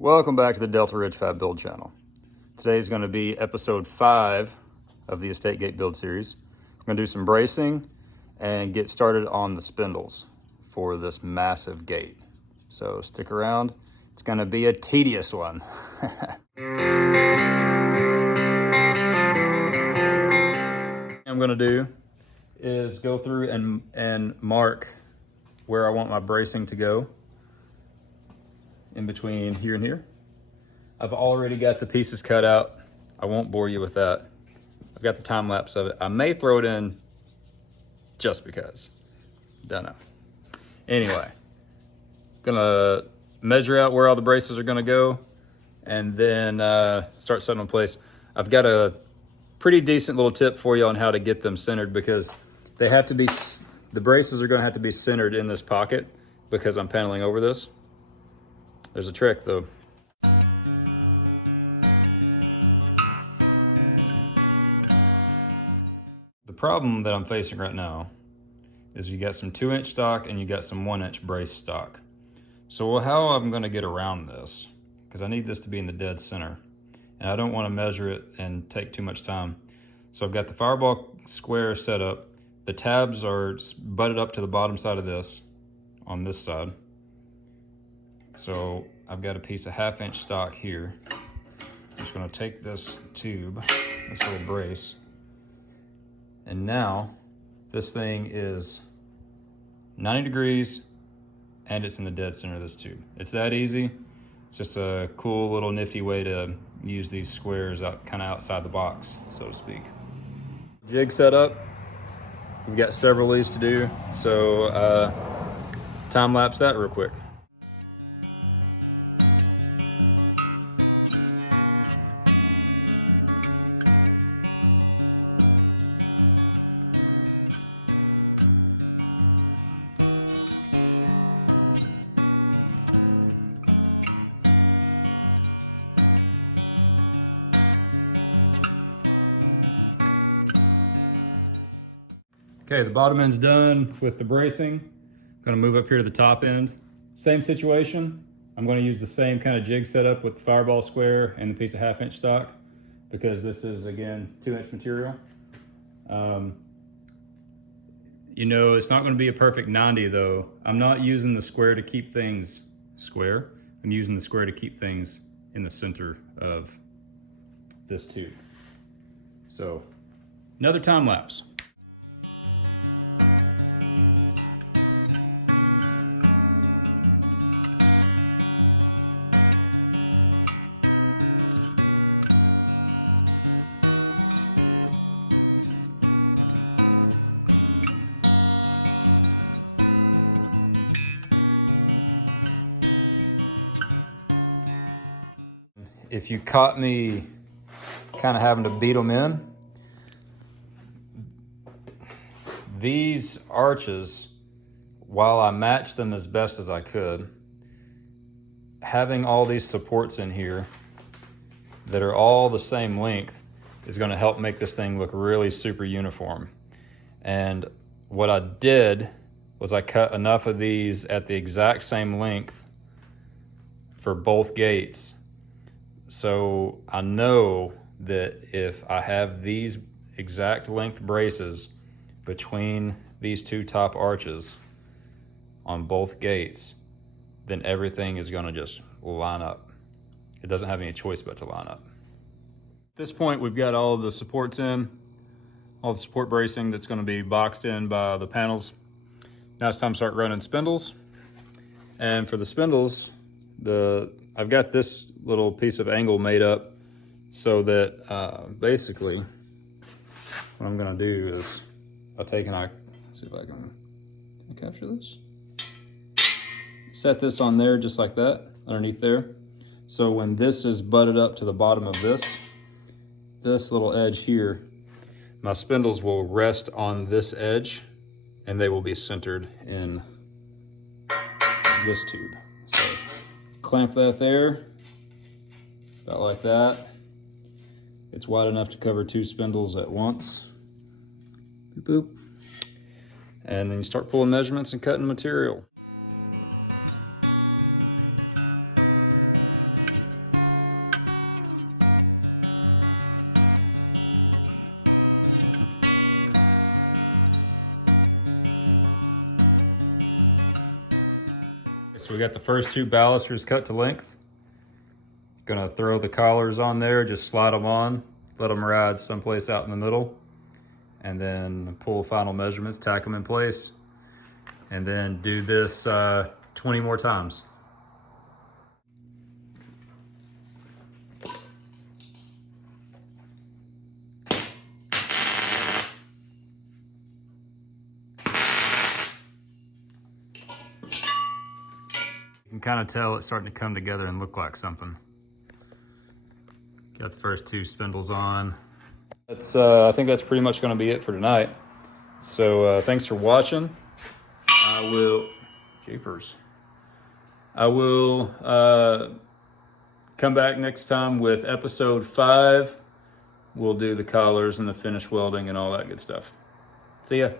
Welcome back to the Delta Ridge Fab Build channel. Today is going to be episode 5 of the estate gate build series. We're going to do some bracing and get started on the spindles for this massive gate. So stick around. It's going to be a tedious one. What I'm going to do is go through and mark where I want my bracing to go in between here and here. I've already got the pieces cut out. I won't bore you with that. I've got the time lapse of it. I may throw it in just because. Don't know. Anyway, gonna measure out where all the braces are gonna go and then start setting them in place. I've got a pretty decent little tip for you on how to get them centered, because they have to be, the braces are gonna have to be centered in this pocket because I'm paneling over this. There's a trick though. The problem that I'm facing right now is you got some 2-inch stock and you got some 1-inch brace stock. So how I'm gonna get around this, because I need this to be in the dead center and I don't want to measure it and take too much time. So I've got the fireball square set up. The tabs are butted up to the bottom side of this on this side. So I've got a piece of 1/2-inch stock here. I'm just gonna take this tube, this little brace, and now this thing is 90 degrees and it's in the dead center of this tube. It's that easy. It's just a cool little nifty way to use these squares out kind of outside the box, so to speak. Jig set up. We've got several of these to do, so time lapse that real quick. Okay, the bottom end's done with the bracing. I'm gonna move up here to the top end. Same situation. I'm gonna use the same kind of jig setup with the fireball square and the piece of 1/2-inch stock, because this is, again, 2-inch material. You know, it's not gonna be a perfect 90 though. I'm not using the square to keep things square. I'm using the square to keep things in the center of this tube. So, another time lapse. If you caught me kind of having to beat them in, these arches, while I matched them as best as I could, having all these supports in here that are all the same length is going to help make this thing look really super uniform. And what I did was I cut enough of these at the exact same length for both gates. So I know that if I have these exact length braces between these two top arches on both gates, then everything is gonna just line up. It doesn't have any choice but to line up. At this point, we've got all the supports in, all the support bracing that's gonna be boxed in by the panels. Now it's time to start running spindles. And for the spindles, I've got this little piece of angle made up so that basically what I'm gonna do is I'll take and see if I can capture this. Set this on there just like that, underneath there. So when this is butted up to the bottom of this little edge here, my spindles will rest on this edge and they will be centered in this tube. So clamp that there, about like that. It's wide enough to cover 2 spindles at once. Boop, boop. And then you start pulling measurements and cutting material. So we got the first 2 balusters cut to length. Gonna throw the collars on there, just slide them on, let them ride someplace out in the middle, and then pull final measurements, tack them in place, and then do this 20 more times. You can kind of tell it's starting to come together and look like something. Got the first 2 spindles on. That's I think that's pretty much going to be it for tonight. So thanks for watching. I will come back next time with episode 5. We'll do the collars and the finish welding and all that good stuff. See ya.